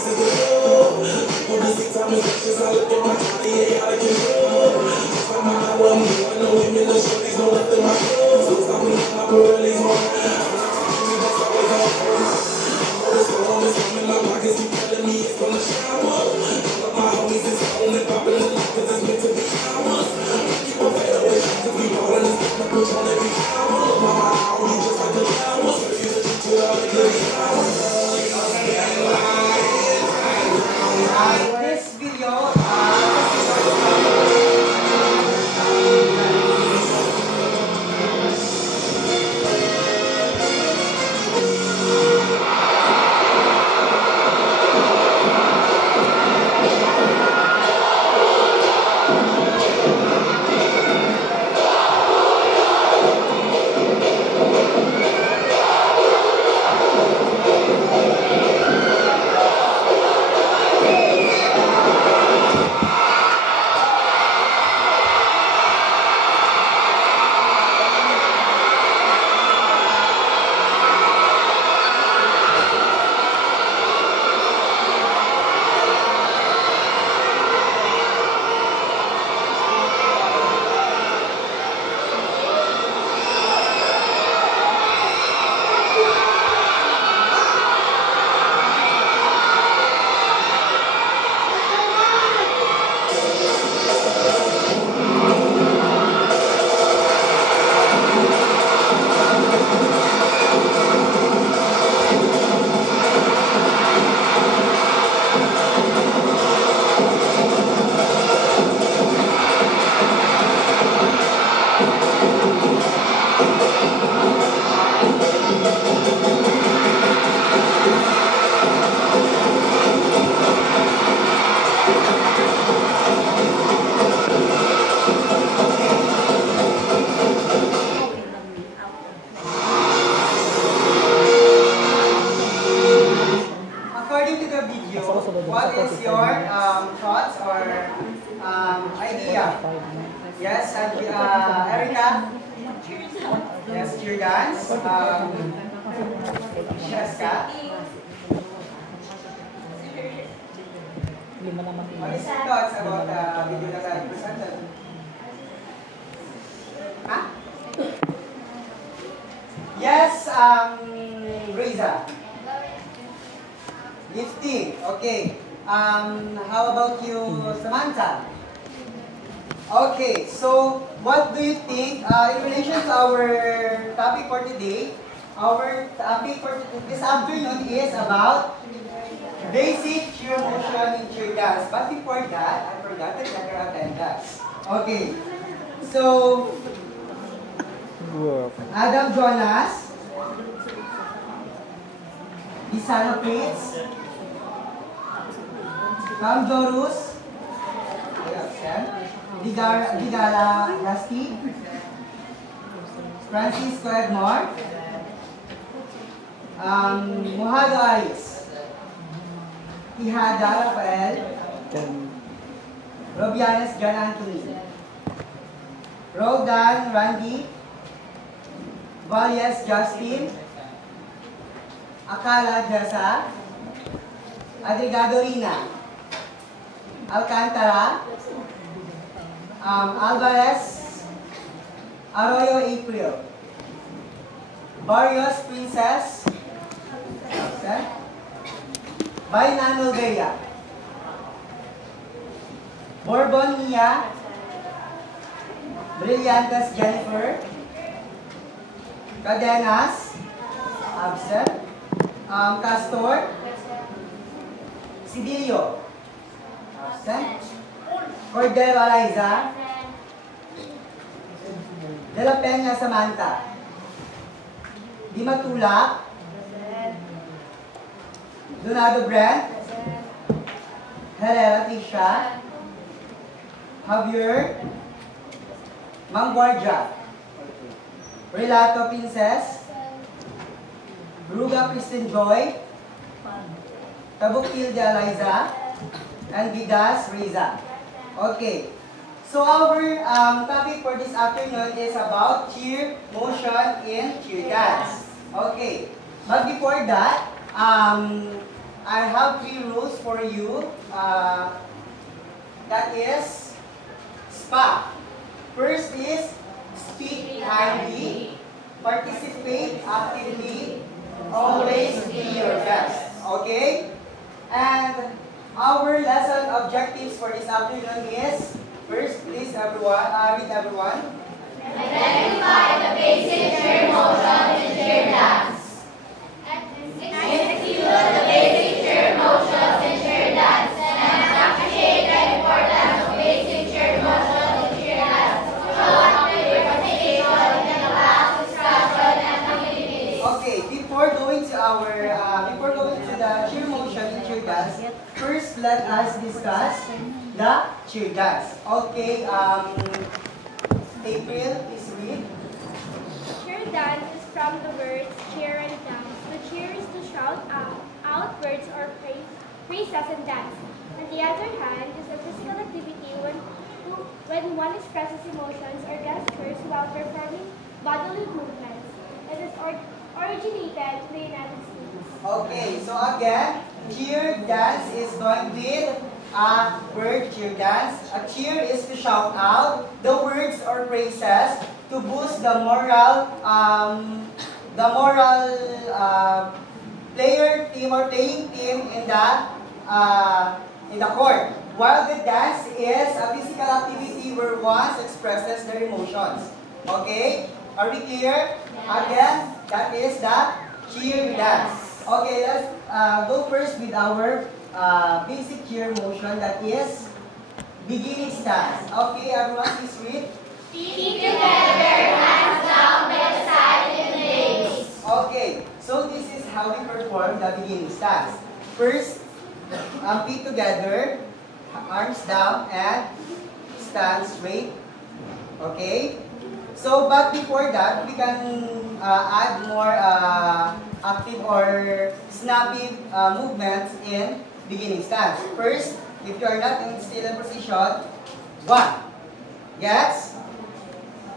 This video, what is your thoughts or idea? Yes, Erica? Yes, cheer dance. Sheska? What is your thoughts about the video that I presented? Huh? Yes, Riza. Lifting, okay. How about you, Samantha? Okay, so what do you think in relation to our topic for today? Our topic for this afternoon is about basic cheer motion in cheer dance. But before that, I forgot to check your attendance. Okay, so Adam Jonas, Isano Prince, Cam Jorus, Digala Gasti, Francisco Edmore, Mohado Aris, Ihada Rafael, Robianes John Anthony, Rodan Randy, Valles Justin, Akala Jasa, Adrigado Rina, Alcantara, Alvarez, Arroyo April, Barrios Princess, Bainano Vega, Bourbon Mia, Brillantes Jennifer, Cadenas, absent, Castor, Sibilio, absent, Cordero Eliza, De La Peña Samantha, Di Matula, Donado Brent, Herrera Tisha, Javier, Mangguardia, Relato Princess, Ruga Kristen Joy, Tabukil de Eliza, and Vidas Riza. Okay. So our topic for this afternoon is about cheer motion in cheer dance. Okay. But before that, I have 3 rules for you. That is SPA. First is speak kindly, participate actively, always be your best. Okay? And our lesson objectives for this afternoon is, first, please everyone, read everyone. Identify the basic chair motion in chair dance. Execute the basic chair motions in chair dance and appreciate the importance of basic chair motions in chair dance. Show active participation in the class discussion and activities. Okay, before going to the chair motion in chair dance, first let us discuss the chair dance. Okay, April, please read. Cheer dance is from the words cheer and dance. The cheer is to shout out words or phrases and dance. On the other hand, is a physical activity when one expresses emotions or gestures while performing bodily movements. It is originated in the United States. Okay, so again, cheer dance is going with a word cheer dance. A cheer is to shout out the words or phrases to boost the moral player team or playing team in the court. While the dance is a physical activity where one expresses their emotions. Okay? Are we clear? Again, that is the cheer dance. Okay, let's go first with our basic cheer motion, that is beginning stance. Okay, everyone, please read. Feet together, hands down by the side and legs. Okay, so this is how we perform the beginning stance. First, feet together, arms down, and stand straight. Okay? So, but before that, we can add more active or snappy movements in beginning stance. First, if you are not still in position, 1. Yes?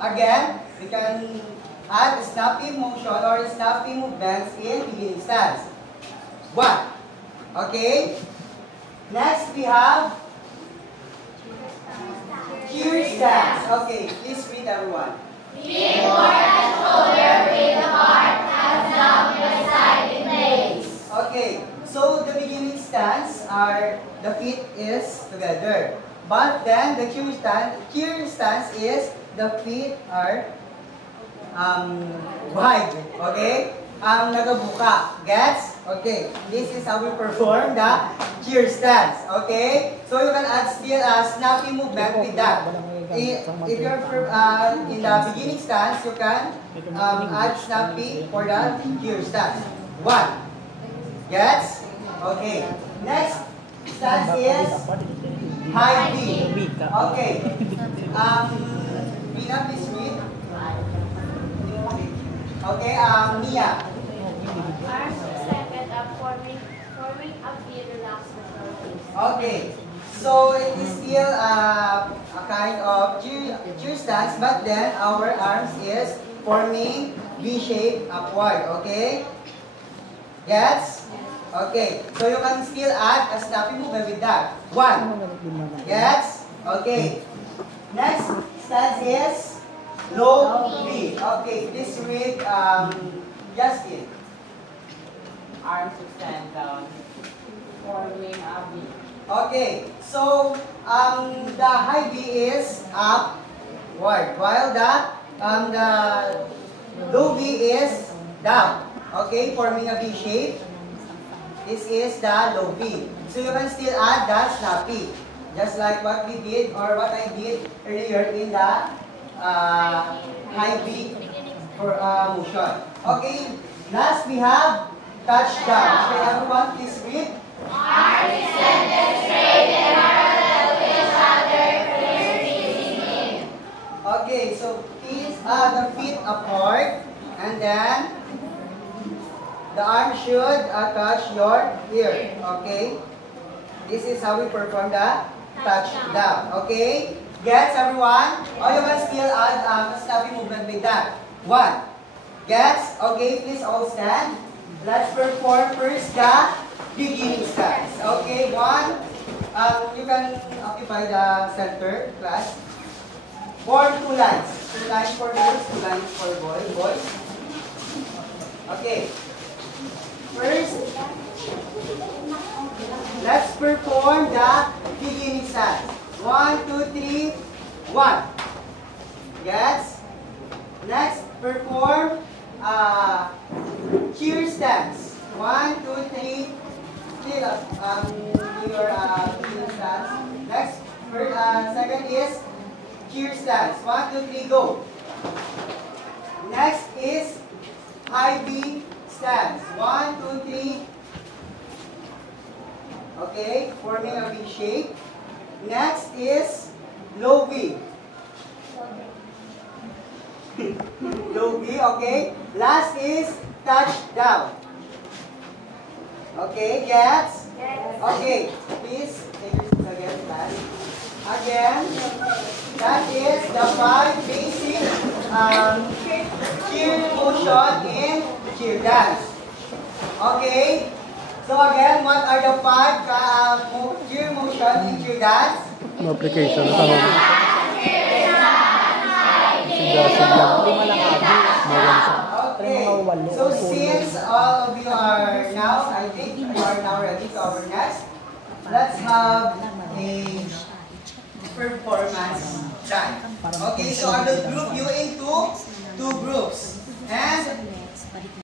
Again, we can add snappy motion or snappy movements in beginning stance. 1. Okay? Next, we have cheer stance. Okay, please read everyone. Feet more and shoulder width apart, hands down by the side and legs. Okay, so the beginning stance are the feet is together. But then the cheer stance is the feet are wide. Okay? Nagabuka. Gets? Okay. This is how we perform the cheer stance. Okay? So you can add still a snappy movement with that. If you're in the beginning stance, you can add snappy for the cheer stance. 1. Gets? Okay. Next stance is high V. Okay. Rina, please read. Okay, Mia. Arms extended up, forming a V, relaxed with Okay. So it is still a kind of cheer stance, but then our arms is forming V shape upward. Okay? Gets? Okay. So you can still add a snappy movement with that. 1. Gets? Okay. Next stance is low V. Okay. Please read Justin. Arms extend down, forming a V. Okay, so the high V is upward, while the low V is down. Okay, forming a V shape. This is the low V. So you can still add the snappy, just like what we did or what I did earlier in the high V for motion. Okay, last we have touchdown. Okay, everyone, please read. Arms extended straight and parallel to each other, fingers facing in. Okay, so the feet apart, and then the arm should touch your ear. Okay, this is how we perform the touchdown. Okay, gets everyone? Or you can still add a snappy movement with that. 1. Gets? Okay, please all stand. Let's perform first the beginning stance. Okay, 1, You can occupy the center, class. Form 2 lines. 2 lines for girls, 2 lines for boys. Okay. First, let's perform the beginning stance. 1, 2, 3, 1. Yes. Next, perform cheer stance. 1, 2, 3. Still do your beginning stance. Next, second is cheer stance. 1, 2, 3, go. Next is high V stance. 1, 2, 3. Okay, forming a V shape. Next is low V. Low V, okay. Last is touchdown. Okay, gets? Okay, please take your seats again, class. Again, that is the 5 basic cheer motion in cheer dance. Okay, so again, what are the 5 cheer motion in cheer dance? No application. Okay, so since all of you are now, I think you are now ready to our next, let's have a performance time. Okay, so I will group you into 2 groups. And